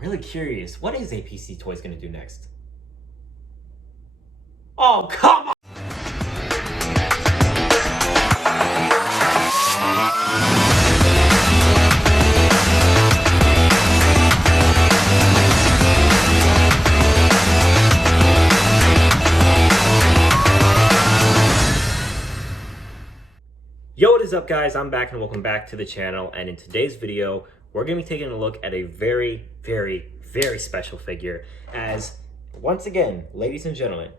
really curious. What is APC Toys going to do next? Oh, come on! Yo, what is up, guys? I'm back and welcome back to the channel. And in today's video, we're going to be taking a look at a very, very, very special figure. As, once again, ladies and gentlemen,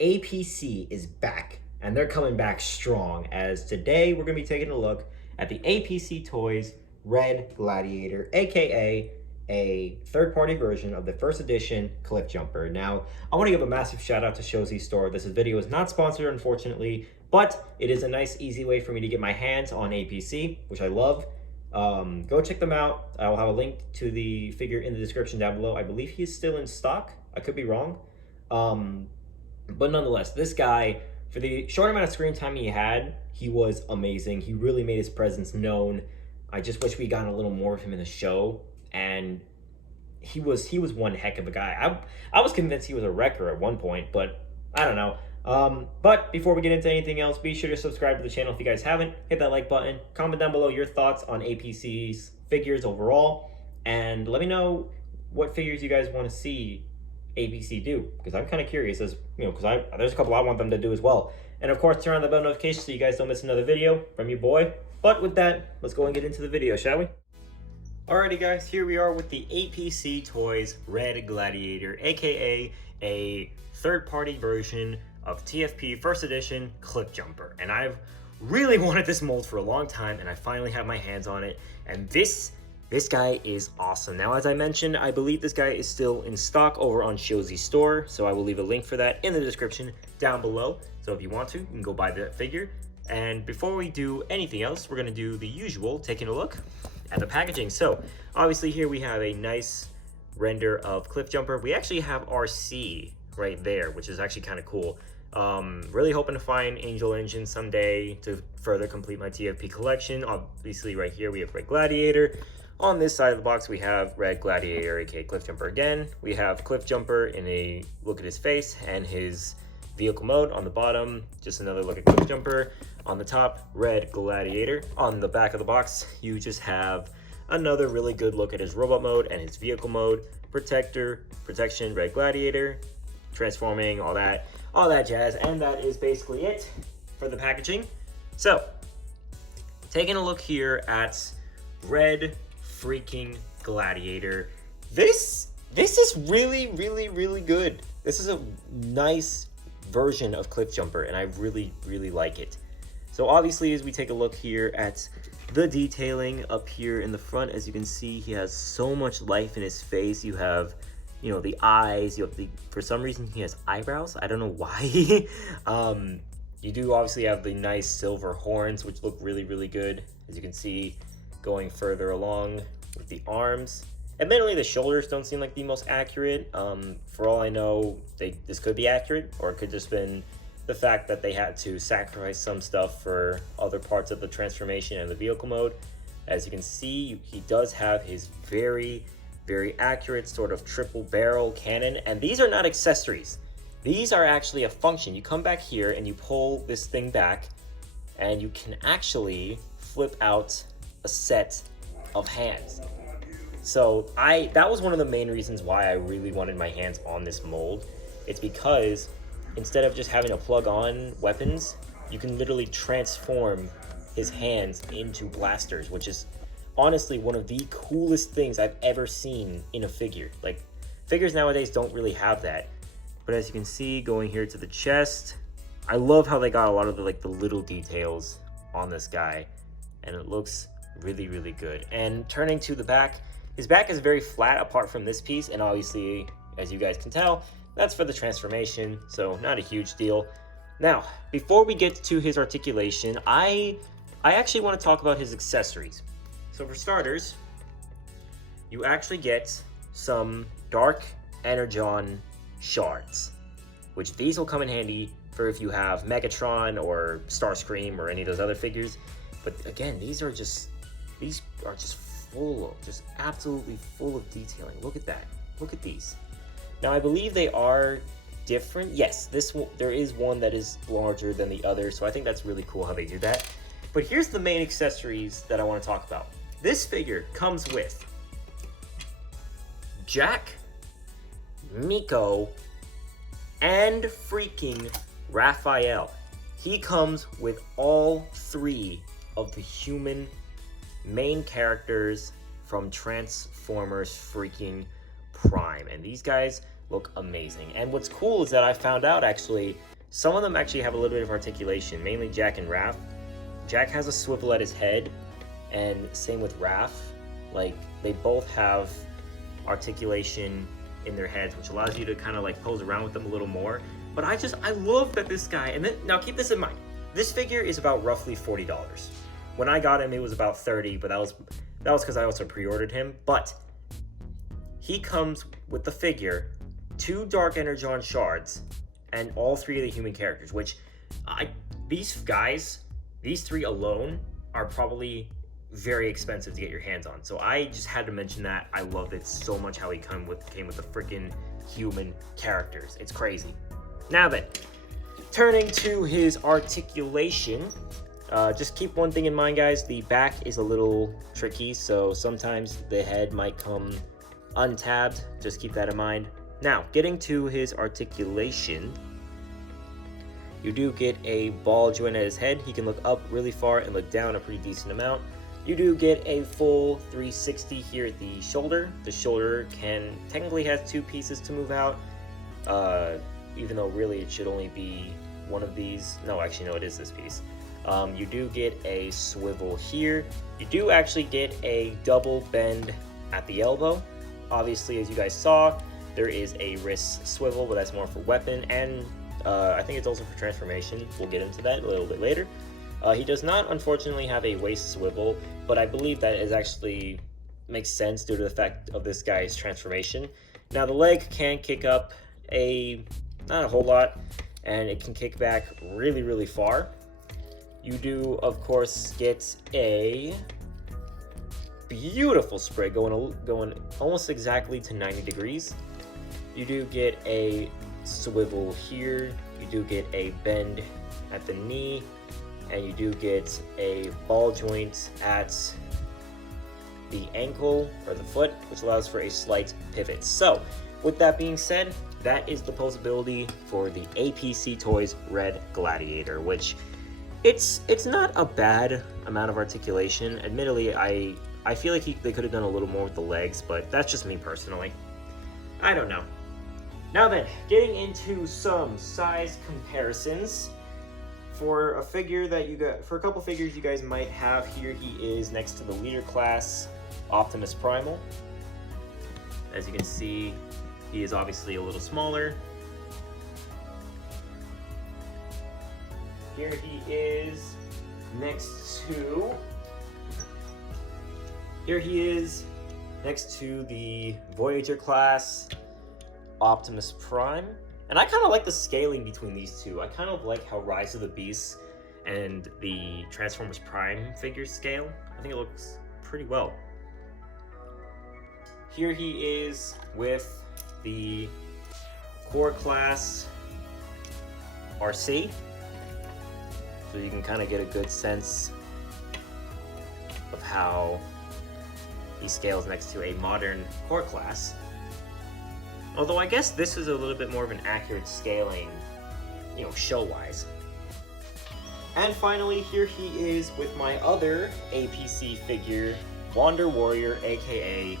APC is back. And they're coming back strong. As today, we're going to be taking a look at the APC Toys Red Gladiator, aka a third-party version of the first edition Cliffjumper. Now, I want to give a massive shout out to Shoutout Store. This video is not sponsored, unfortunately, but it is a nice, easy way for me to get my hands on APC, which I love. Go check them out. I will have a link to the figure in the description down below. I believe he is still in stock. I could be wrong. But nonetheless, this guy, for the short amount of screen time he had, he was amazing. He really made his presence known. I just wish we got a little more of him in the show. And he was one heck of a guy. I was convinced he was a wrecker at one point, but I don't know. But before we get into anything else, be sure to subscribe to the channel if you guys haven't. Hit that like button. Comment down below your thoughts on APC's figures overall. And let me know what figures you guys want to see APC do. Because I'm kind of curious, as you know, because there's a couple I want them to do as well. And of course, turn on the bell notification so you guys don't miss another video from your boy. But with that, let's go and get into the video, shall we? Alrighty guys, here we are with the APC Toys Red Gladiator, aka a third-party version of TFP First Edition Cliffjumper. And I've really wanted this mold for a long time, and I finally have my hands on it. And this guy is awesome. Now, as I mentioned, I believe this guy is still in stock over on Shoutout Store, so I will leave a link for that in the description down below. So if you want to, you can go buy that figure. And before we do anything else, we're gonna do the usual, taking a look at the packaging. So obviously here we have a nice render of Cliffjumper. We actually have RC right there, which is actually kind of cool. Really hoping to find Angel Engine someday to further complete my TFP collection. Obviously right here we have Red Gladiator. On this side of the box we have Red Gladiator, aka Cliffjumper again. We have Cliffjumper in a look at his face and his vehicle mode. On the bottom, just another look at Cliffjumper. On the top, Red Gladiator. On the back of the box, you just have another really good look at his robot mode and his vehicle mode. Protector, protection, Red Gladiator, transforming, all that jazz. And that is basically it for the packaging. So, taking a look here at Red freaking Gladiator. This is really, really, really good. This is a nice version of Cliffjumper, and I really, really like it. So obviously, as we take a look here at the detailing up here in the front, as you can see, he has so much life in his face. You have, you know, the eyes. You have for some reason, he has eyebrows. I don't know why. You do obviously have the nice silver horns, which look really, really good. As you can see, going further along with the arms. Admittedly, the shoulders don't seem like the most accurate. For all I know, this could be accurate, or it could just been the fact that they had to sacrifice some stuff for other parts of the transformation and the vehicle mode. As you can see, he does have his very, very accurate sort of triple barrel cannon, and these are not accessories. These are actually a function. You come back here and you pull this thing back, and you can actually flip out a set of hands. So that was one of the main reasons why I really wanted my hands on this mold. It's because instead of just having to plug on weapons, you can literally transform his hands into blasters, which is honestly one of the coolest things I've ever seen in a figure. Like, figures nowadays don't really have that. But as you can see, going here to the chest, I love how they got a lot of the little details on this guy, and it looks really, really good. And turning to the back, his back is very flat apart from this piece, and obviously, as you guys can tell, that's for the transformation, so not a huge deal. Now, before we get to his articulation, I actually want to talk about his accessories. So for starters, you actually get some Dark Energon shards, which these will come in handy for if you have Megatron or Starscream or any of those other figures. But again, these are just full of, just absolutely full of detailing. Look at that. Look at these. Now I believe they are different. Yes, there is one that is larger than the other, so I think that's really cool how they do that. But here's the main accessories that I want to talk about. This figure comes with Jack, Miko, and freaking Raphael. He comes with all 3 of the human main characters from Transformers freaking Prime, and these guys look amazing. And what's cool is that I found out actually some of them actually have a little bit of articulation, mainly Jack and Raph. Jack has a swivel at his head, and same with Raph. Like, they both have articulation in their heads, which allows you to kind of like pose around with them a little more. But I love that this guy, and then, now keep this in mind, this figure is about roughly $40. When I got him, it was about 30, but that was because I also pre-ordered him. But he comes with the figure, 2 Dark Energon shards, and all 3 of the human characters, which these 3 alone are probably very expensive to get your hands on. So I just had to mention that. I loved it so much how he came with the freaking human characters. It's crazy. Now then, turning to his articulation, just keep one thing in mind, guys. The back is a little tricky, so sometimes the head might come untabbed. Just keep that in mind. Now, getting to his articulation, you do get a ball joint at his head. He can look up really far and look down a pretty decent amount. You do get a full 360 here at the shoulder. The shoulder technically has 2 pieces to move out, even though really it should only be one of these. No, actually, no, it is this piece. You do get a swivel here. You do actually get a double bend at the elbow. Obviously, as you guys saw, there is a wrist swivel, but that's more for weapon, and I think it's also for transformation. We'll get into that a little bit later. He does not, unfortunately, have a waist swivel, but I believe that is actually makes sense due to the fact of this guy's transformation. Now, the leg can kick up not a whole lot, and it can kick back really, really far. You do, of course, get a beautiful spray going almost exactly to 90 degrees. You do get a swivel here. You do get a bend at the knee, and you do get a ball joint at the ankle or the foot, which allows for a slight pivot. So with that being said, that is the posability for the APC Toys Red Gladiator, which it's not a bad amount of articulation. Admittedly, I feel like they could have done a little more with the legs, but that's just me personally. I don't know. Now then, getting into some size comparisons. For a figure for a couple figures you guys might have here, he is next to the leader class Optimus Primal. As you can see, he is obviously a little smaller. Here he is next to the Voyager class Optimus Prime. And I kind of like the scaling between these two. I kind of like how Rise of the Beasts and the Transformers Prime figures scale. I think it looks pretty well. Here he is with the Core Class RC. So you can kind of get a good sense of how he scales next to a modern Core Class. Although I guess this is a little bit more of an accurate scaling, show-wise. And finally, here he is with my other APC figure, Wander Warrior, aka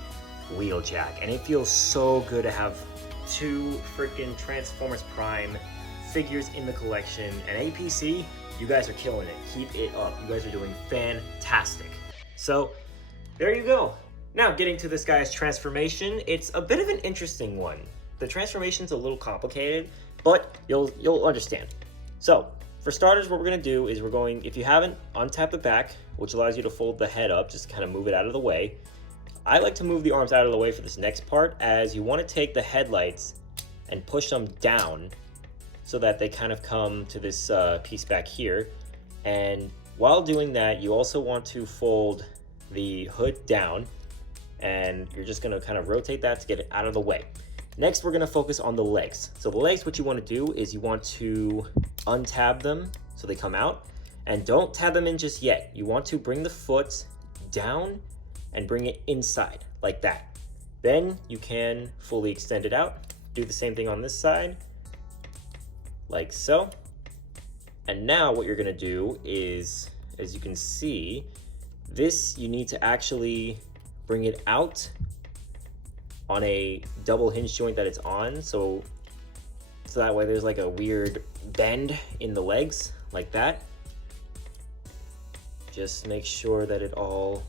Wheeljack. And it feels so good to have 2 freaking Transformers Prime figures in the collection. And APC, you guys are killing it. Keep it up. You guys are doing fantastic. So, there you go. Now, getting to this guy's transformation, it's a bit of an interesting one. The transformation's a little complicated, but you'll understand. So, for starters, what we're going to do is if you haven't, untap the back, which allows you to fold the head up, just kind of move it out of the way. I like to move the arms out of the way for this next part, as you want to take the headlights and push them down so that they kind of come to this piece back here. And while doing that, you also want to fold the hood down and you're just gonna kind of rotate that to get it out of the way. Next, we're gonna focus on the legs. So the legs, what you wanna do is you want to untab them so they come out, and don't tab them in just yet. You want to bring the foot down and bring it inside like that. Then you can fully extend it out. Do the same thing on this side, like so. And now what you're gonna do is, as you can see, this you need to actually bring it out on a double hinge joint that it's on, so that way there's like a weird bend in the legs like that. Just make sure that it all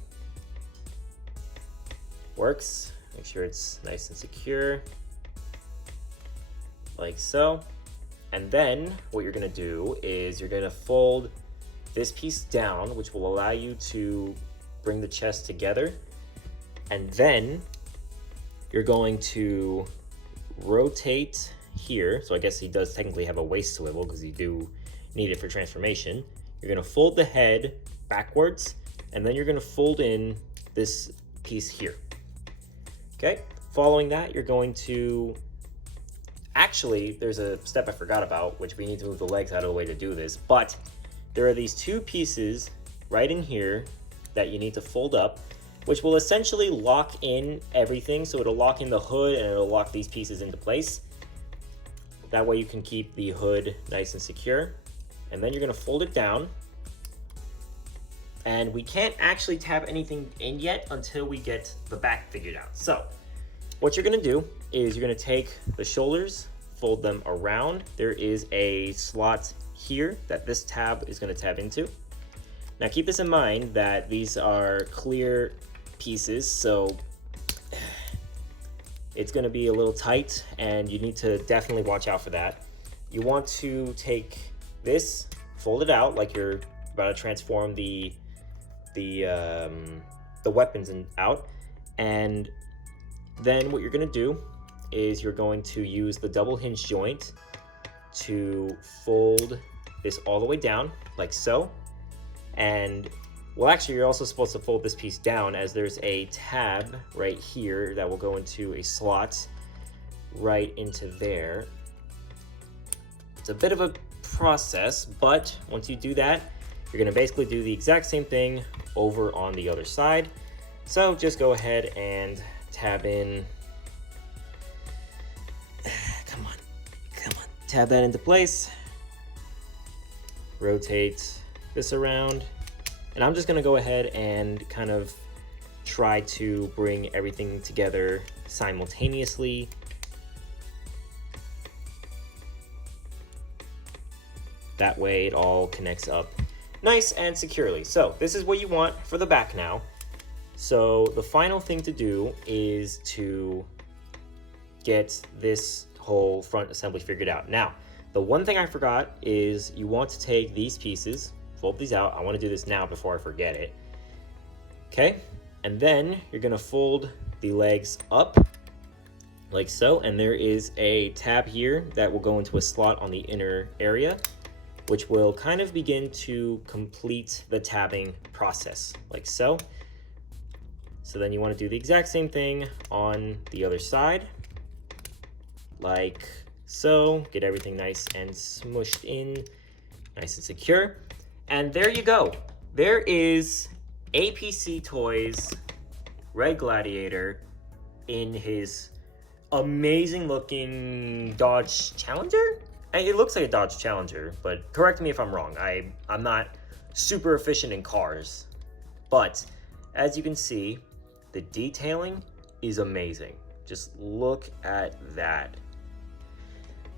works. Make sure it's nice and secure, like so. And then what you're gonna do is you're gonna fold this piece down, which will allow you to bring the chest together. And then you're going to rotate here. So I guess he does technically have a waist swivel because you do need it for transformation. You're gonna fold the head backwards, and then you're gonna fold in this piece here. Okay, following that, you're going to, actually, there's a step I forgot about, which we need to move the legs out of the way to do this, but there are these two pieces right in here that you need to fold up, which will essentially lock in everything. So it'll lock in the hood and it'll lock these pieces into place. That way you can keep the hood nice and secure. And then you're gonna fold it down. And we can't actually tab anything in yet until we get the back figured out. So what you're gonna do is you're gonna take the shoulders, fold them around. There is a slot here that this tab is gonna tab into. Now keep this in mind that these are clear pieces, so it's going to be a little tight and you need to definitely watch out for that. You want to take this, fold it out like you're about to transform the weapons out, and then what you're going to do is you're going to use the double hinge joint to fold this all the way down like so. And well, actually, you're also supposed to fold this piece down, as there's a tab right here that will go into a slot right into there. It's a bit of a process, but once you do that, you're gonna basically do the exact same thing over on the other side. So just go ahead and tab in, come on, tab that into place, rotate this around. And I'm just gonna go ahead and kind of try to bring everything together simultaneously. That way it all connects up nice and securely. So this is what you want for the back now. So the final thing to do is to get this whole front assembly figured out. Now, the one thing I forgot is you want to take these pieces, fold these out. I want to do this now before I forget it. Okay, and then you're gonna fold the legs up like so, and there is a tab here that will go into a slot on the inner area, which will kind of begin to complete the tabbing process like so. So then you want to do the exact same thing on the other side like so. Get everything nice and smushed in, nice and secure. And there you go. There is APC Toys Red Gladiator in his amazing looking Dodge Challenger. It looks like a Dodge Challenger, but correct me if I'm wrong. I'm not super efficient in cars, but as you can see, the detailing is amazing. Just look at that.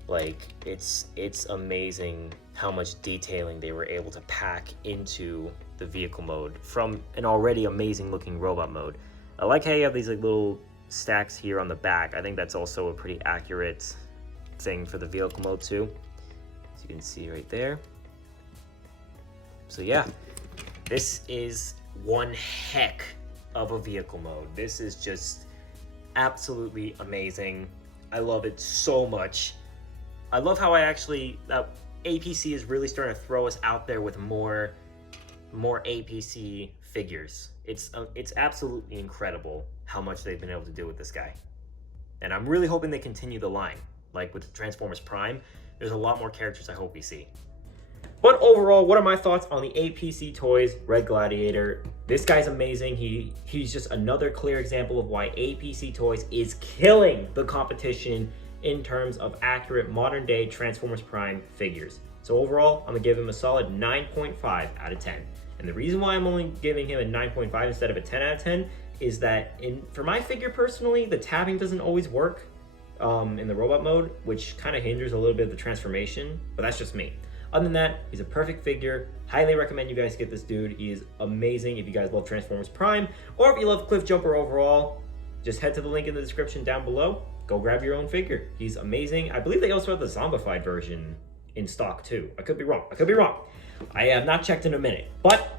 Like, it's amazing how much detailing they were able to pack into the vehicle mode from an already amazing looking robot mode. I like how you have these like little stacks here on the back. I think that's also a pretty accurate thing for the vehicle mode too, as you can see right there. So yeah, this is one heck of a vehicle mode. This is just absolutely amazing. I love it so much. I love how APC is really starting to throw us out there with more APC figures. It's absolutely incredible. how much they've been able to do with this guy. And I'm really hoping they continue the line. Like with Transformers Prime, there's a lot more characters I hope we see. But overall, what are my thoughts on the APC Toys Red Gladiator? This guy's amazing. He's just another clear example of why APC Toys is killing the competition in terms of accurate modern day Transformers Prime figures. So overall, I'm gonna give him a solid 9.5 out of 10. And the reason why I'm only giving him a 9.5 instead of a 10 out of 10 is that for my figure personally, the tabbing doesn't always work in the robot mode, which kind of hinders a little bit of the transformation, but that's just me. Other than that, he's a perfect figure. Highly recommend you guys get this dude. He is amazing if you guys love Transformers Prime, or if you love Cliffjumper overall, just head to the link in the description down below. Go grab your own figure. He's amazing. I believe they also have the zombified version in stock too. I could be wrong. I have not checked in a minute, but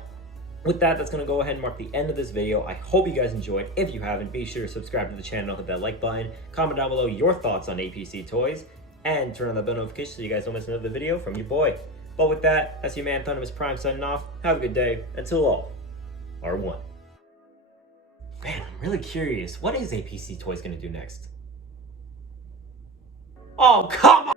with that, that's going to go ahead and mark the end of this video. I hope you guys enjoyed. If you haven't, be sure to subscribe to the channel, hit that like button, comment down below your thoughts on APC Toys, and turn on that bell notification so you guys don't miss another video from your boy. But with that, that's your man Thunderous Prime signing off. Have a good day. Until all are one. Man, I'm really curious. What is APC Toys going to do next? Oh, come on!